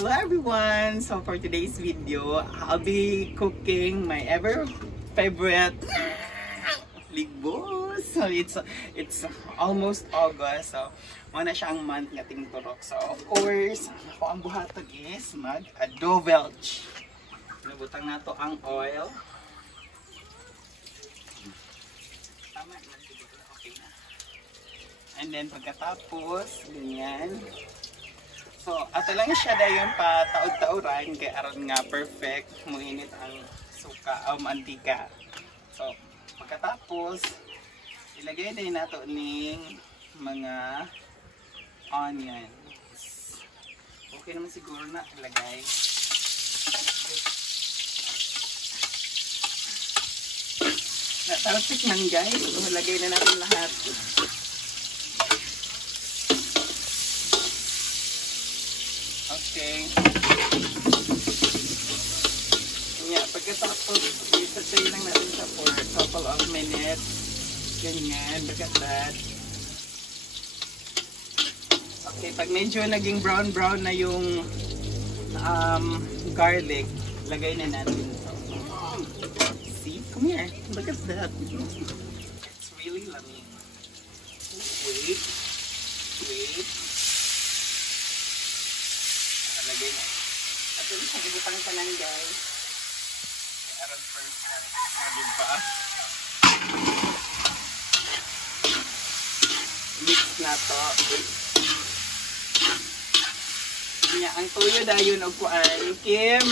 Hello everyone! So for today's video, I'll be cooking my ever favorite ligbos. So it's almost August, so muna siyang month nga tingturok. So of course, ako ang buhatag is mag-adobelch. Nabutang na to ang oil. Tama na siguro, okay na. And then pagkatapos, ganyan. So, ato lang siya dayon pa taod-taoran kay aron nga perfect muinit ang suka o mantika. So, pagkatapos ilagay din nato ning mga onions. Okay naman siguro na ilagay. Natalapik man guys, so ilagay na natin lahat. Okay. Yeah, pagkatapos, i-saute lang natin siya for a couple of minutes. Ganyan, look at that. Okay, pag medyo naging brown-brown na yung garlic, lagay na natin ito. See? Come here. Look at that. It's really yummy. Wait. Lagay na. At yun, sagibutang ka lang guys. Around first hand. Diba? Mix na to. Ang tuyo dayon o kuan, Kim.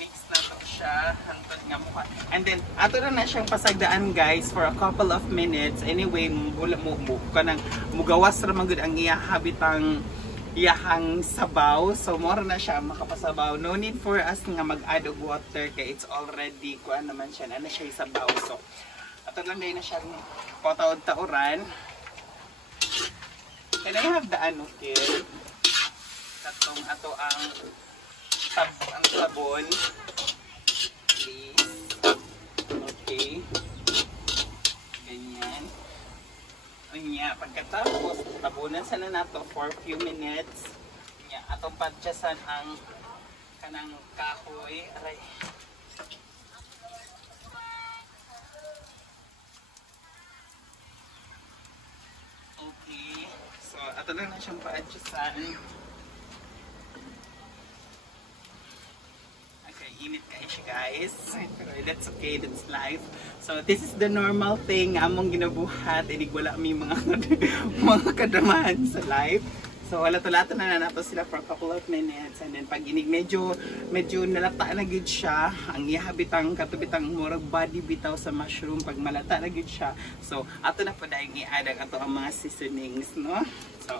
Mix na to siya. Hantod nga mukha. And then, ato na siyang pasagdaan guys for a couple of minutes. Anyway, mugawas ramang good ang iyahang sabaw. So, more na siya makapasabaw. No need for us nga mag-add of water kaya it's already, kuan naman siya, na siya sabaw. So, ato lang dahil na siyang pataod-taoran. Can I have the ano, Kid? Tatong ato ang sabon. Please. Okay. Ganyan. Unya, pagkatapos, tabunan sana nato for a few minutes. Unya, atong padyasan ang kanang kahoy. Aray. Okay. So, ato lang na siyang paadyasan. Init kayo siya guys. Pero that's okay, that's life. So this is the normal thing among ginabuhat. Inig wala may mga kadramahan sa life. So wala-tulato na nato sila for a couple of minutes. And then pag inig medyo nalata na gid siya, ang ihabitang katubitang murag body bitaw sa mushroom pag malata na gid siya. So ato na po dahil i-add ato ang mga seasonings, no? So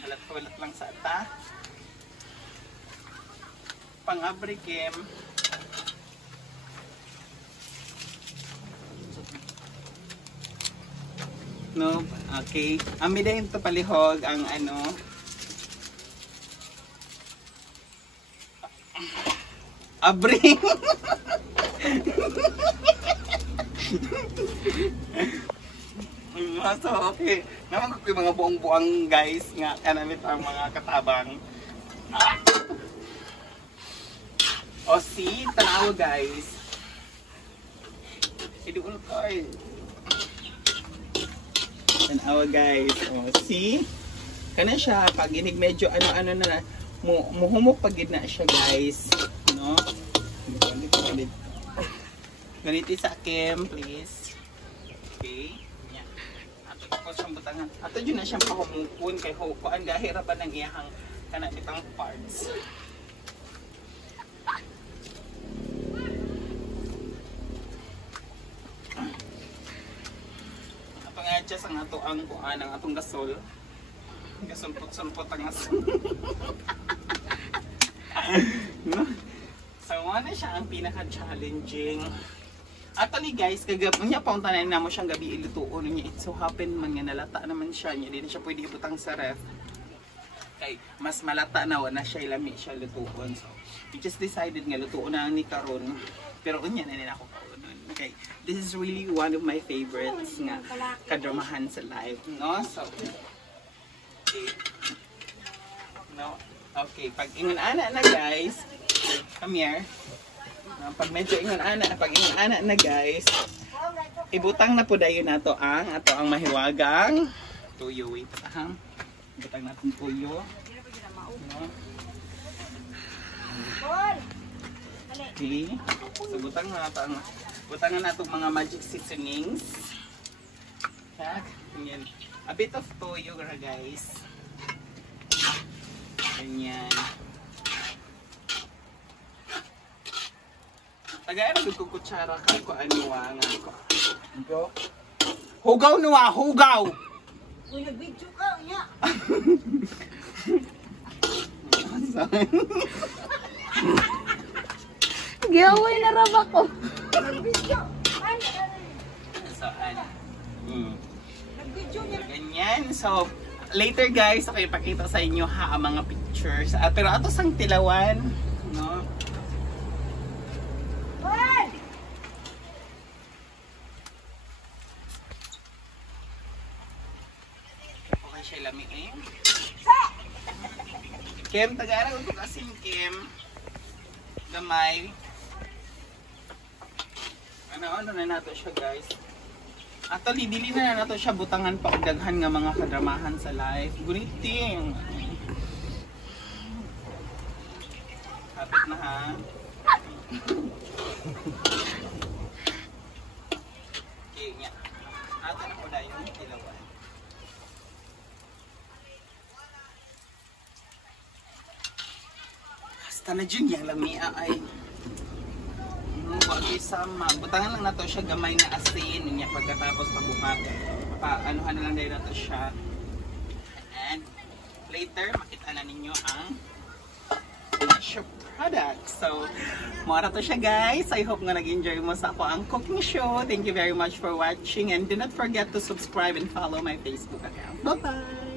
halat-halat lang sa ata. Pang-abrikim. No, okay. Ami din ito palihog ang ano. Abring. So, okay. Naman ko yung mga buong-buang guys nga kanamit ang mga katabang. O see, tanaw guys. Iduol ko eh. Tanaw guys. O see. Kana siya, pag inig medyo ano na, muhumok pagid na siya guys. No? Ganito sa Kim, please. Okay. Yan. Ato ko siyang butangan. Ato yun na siyang pahumukun kay hukuan. Gahirapan ng iyahang kanabitang parts. Adjust ang ato ang kuan ang atong gasol. Gasulpot-sulpot ang gasol. No? So, ano siya ang pinaka-challenging. Actually guys, kagabi niya pauntanan na mo siyang gabi ilutuon niya. It so happen man nga nalata naman siya. Hindi na siya pwede ibutang sa ref. Kay mas malata na wala siya ilami siya lutuon. So, we just decided nga lutuon na ni karon. Pero unya na nila ako kaunon. Okay, this is really one of my favorites nga kadramahan sa life, no? So, okay. Okay, pag ingon ana na guys, come here. Pag medyo ingon ana na guys, ibutang na po dayon nato ang mahiwagang tuyo. Wait, ibutang natin tuyo. No? Okay. So butang na itong mga magic seasonings. Ganyan. A bit of toyo guys. Ganyan. Tagay na ko kutsara kay ko anuwa nga ko. Hugaw nuwa, hugaw. Uy, nag-video ka niya. Gawin na raba ko. Nag-video. So, Nag-video niya. ganyan. So, later guys, ako ipakita sa inyo ang mga pictures. Pero ato sang tilawan, no? Hoy! Okay siya lamiin. Kim, tagara ko kasing Kim. Gamay. Ano na nato siya guys. Actually, dili na nato siya butangan pa og daghan nga mga kadramahan sa life. Guniting. Kapit na ha. Okay, nga. Ato na po na yung tilawan. Basta na dyan yung lamia ay. Wag isama. Butangan lang nato siya gamay na asin niya pagkatapos pagbuhat. Ano lang dahil nato siya. And later makita na ninyo ang finished product. So, mora to siya guys. I hope nga nag-enjoy mo sa ako ang cooking show. Thank you very much for watching and do not forget to subscribe and follow my Facebook account. Bye-bye!